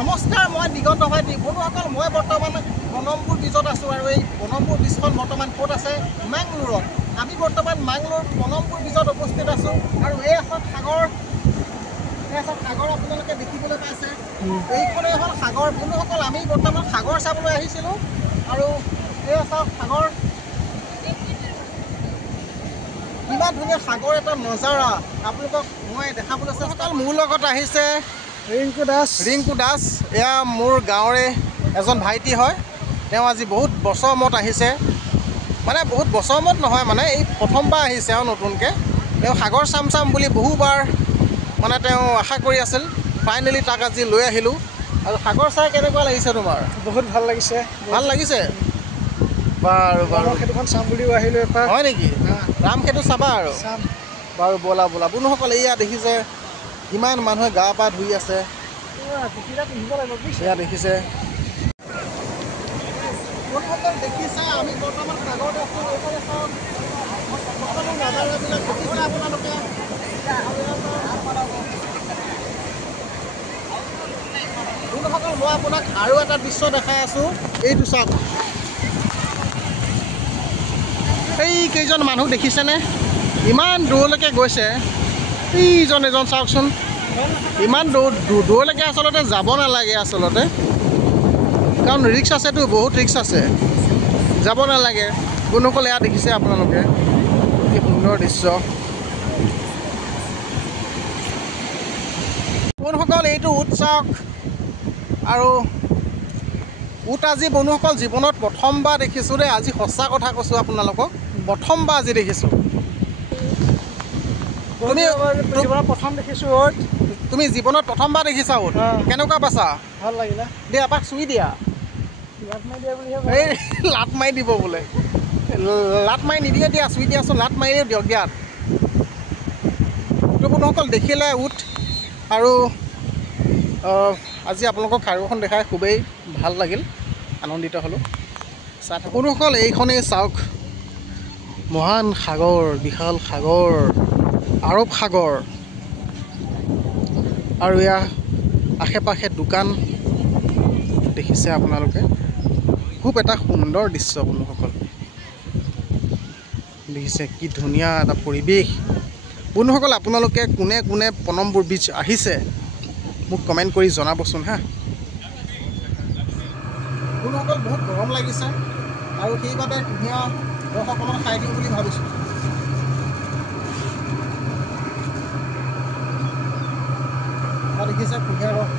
নমস্কাৰ, মই দিগন্ত ভাইটি। বন্ধুসকল, মই বৰ্তমান বনমপুৰ বীজত আছোঁ আৰু এই বনমপুৰ বীজখন বৰ্তমান ক'ত আছে? মাংলুৰত। আমি বৰ্তমান মাংলুৰ বনমপুৰ বীজত উপস্থিত আছোঁ আৰু এই এখন সাগৰ, আপোনালোকে দেখিবলৈ পাইছে। এইখনেই হ'ল সাগৰ। বন্ধুসকল, আমি বৰ্তমান সাগৰ চাবলৈ আহিছিলোঁ আৰু এই চাওক সাগৰ, কিমান ধুনীয়া সাগৰ এটা নজাৰা আপোনালোকক মই দেখাবলৈ চেষ্টা। মোৰ লগত আহিছে ৰিংকু দাস। এয়া মোৰ গাঁৱৰে এজন ভাইটি হয়। তেওঁ আজি বহুত বছৰ মূৰত আহিছে, মানে বহুত বছৰ মূৰত নহয়, মানে এই প্ৰথমবাৰ আহিছে আৰু নতুনকৈ। তেওঁ সাগৰ চাম বুলি বহুবাৰ মানে তেওঁ আশা কৰি আছিল। ফাইনেলি তাক আজি লৈ আহিলোঁ। আৰু সাগৰ চাই কেনেকুৱা লাগিছে তোমাৰ? বহুত ভাল লাগিছে। ভাল লাগিছে? বাৰু বাৰু, ৰামসেতুখন চাম বুলিও আহিলোঁ এপাক। হয় নেকি? ৰামসেতু চাবা আৰু? চাম। বাৰু ব'লা। বন্ধুসকল, এয়া দেখিছে কিমান মানুহে গা পা ধুই আছে। এয়া দেখিছে বন্ধুসকল, দেখিছে আমি বৰ্তমান সাগৰত আছোঁ। এইফালে চাওক সকলো নাজাৰাবিলাক দেখিছে আপোনালোকে। বন্ধুসকল, মই আপোনাক আৰু এটা দৃশ্য দেখাই আছোঁ। এইটো চাওক, এই কেইজন মানুহ দেখিছেনে? ইমান দূৰলৈকে গৈছে। এজন চাওকচোন, ইমান দূৰলৈকে আচলতে যাব নালাগে আচলতে, কাৰণ ৰিক্স আছেতো, বহুত ৰিক্স আছে, যাব নালাগে। বন্ধুসকল, এয়া দেখিছে আপোনালোকে কি সুন্দৰ দৃশ্য। বন্ধুসকল, এইটো উট চাওক, আৰু উট আজি বন্ধুসকল জীৱনত প্ৰথমবাৰ দেখিছোঁ দেই। আজি সঁচা কথা কৈছোঁ আপোনালোকক, প্ৰথমবাৰ আজি দেখিছোঁ। প্ৰথম দেখিছোঁ উট। তুমি জীৱনত প্ৰথমবাৰ দেখিছা উট? কেনেকুৱা পাইছা? ভাল লাগিলে। দিয়া এপাক চুই দিয়া। লাট মাৰি দিয়া বুলি এই লাট মাৰি দিব বোলে। লাট মাৰি নিদিয়ে, দিয়া চুই দিয়াচোন। লাট মাৰিয়ে দিয়ক দিয়াত। তো বন্ধুসকল, দেখিলে উট। আৰু আজি আপোনালোকক সাগৰখন দেখাই খুবেই ভাল লাগিল, আনন্দিত হ'লোঁ। চাই থাকোঁ বন্ধুসকল, এইখনেই চাওক, মহান সাগৰ, বিশাল সাগৰ, আৰৱ সাগৰ। আৰু এয়া আশে পাশে দোকান দেখিছে আপোনালোকে। খুব এটা সুন্দৰ দৃশ্য বন্ধুসকল, দেখিছে কি ধুনীয়া এটা পৰিৱেশ। বন্ধুসকল, আপোনালোকে কোনে কোনে বনমপুৰ বীচ আহিছে মোক কমেণ্ট কৰি জনাবচোন হা। বন্ধুসকল, বহুত গৰম লাগিছে আৰু সেইবাবে কুঁহিয়াৰ ৰস অকণমান খাই দিওঁ বুলি ভাবিছোঁ। দেখিছে কুঁহিয়াৰ ৰস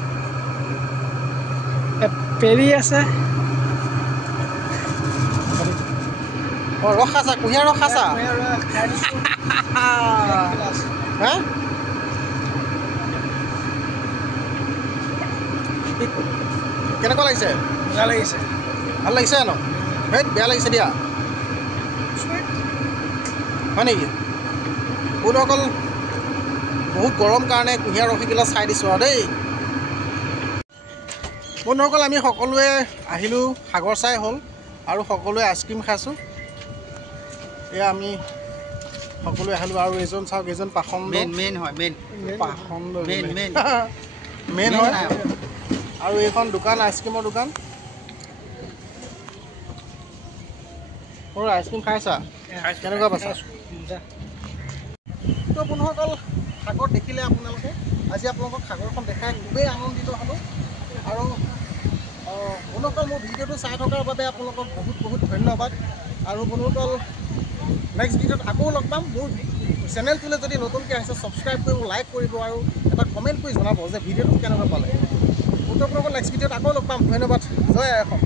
পেৰি আছে। অঁ, ৰস খাইছা? কুঁহিয়াৰ ৰস খাইছা? হা, কেনেকুৱা লাগিছে? ভাল লাগিছে। ভাল লাগিছে ন? হেই, বেয়া লাগিছে দিয়া। হয় নেকি? বন্ধুসকল, বহুত গৰম কাৰণে কুঁহিয়াৰ ৰস এগিলাচ খাই দিছোঁ আৰু দেই। বন্ধুসকল, আমি সকলোৱে আহিলোঁ, সাগৰ চাই হ'ল আৰু সকলোৱে আইচক্ৰীম খাইছোঁ। এয়া আমি সকলোৱে আহিলোঁ। আৰু এজন চাওক, এজন পাখণ্ড মেইন হয় আৰু এইখন দোকান আইচক্ৰীমৰ দোকান। আইচক্ৰীম খাইছা? কেনেকুৱা পাইছা? তো বন্ধুসকল, সাগৰ দেখিলে আপোনালোকে। আজি আপোনালোকক সাগৰখন দেখাই খুবেই আনন্দিত হ'লোঁ। আৰু বন্ধুসকল, মোৰ ভিডিঅ'টো চাই থকাৰ বাবে আপোনালোকক বহুত বহুত ধন্যবাদ। আৰু বন্ধুসকল, নেক্সট ভিডিঅ'ত আকৌ লগ পাম। মোৰ চেনেলটোলৈ যদি নতুনকৈ আহিছে, ছাবস্ক্ৰাইব কৰিব, লাইক কৰিব আৰু এটা কমেণ্ট কৰি জনাব যে ভিডিঅ'টো কেনেকুৱা পালে। বন্ধুসকল, নেক্সট ভিডিঅ'ত আকৌ লগ পাম। ধন্যবাদ। জয় আই অসম।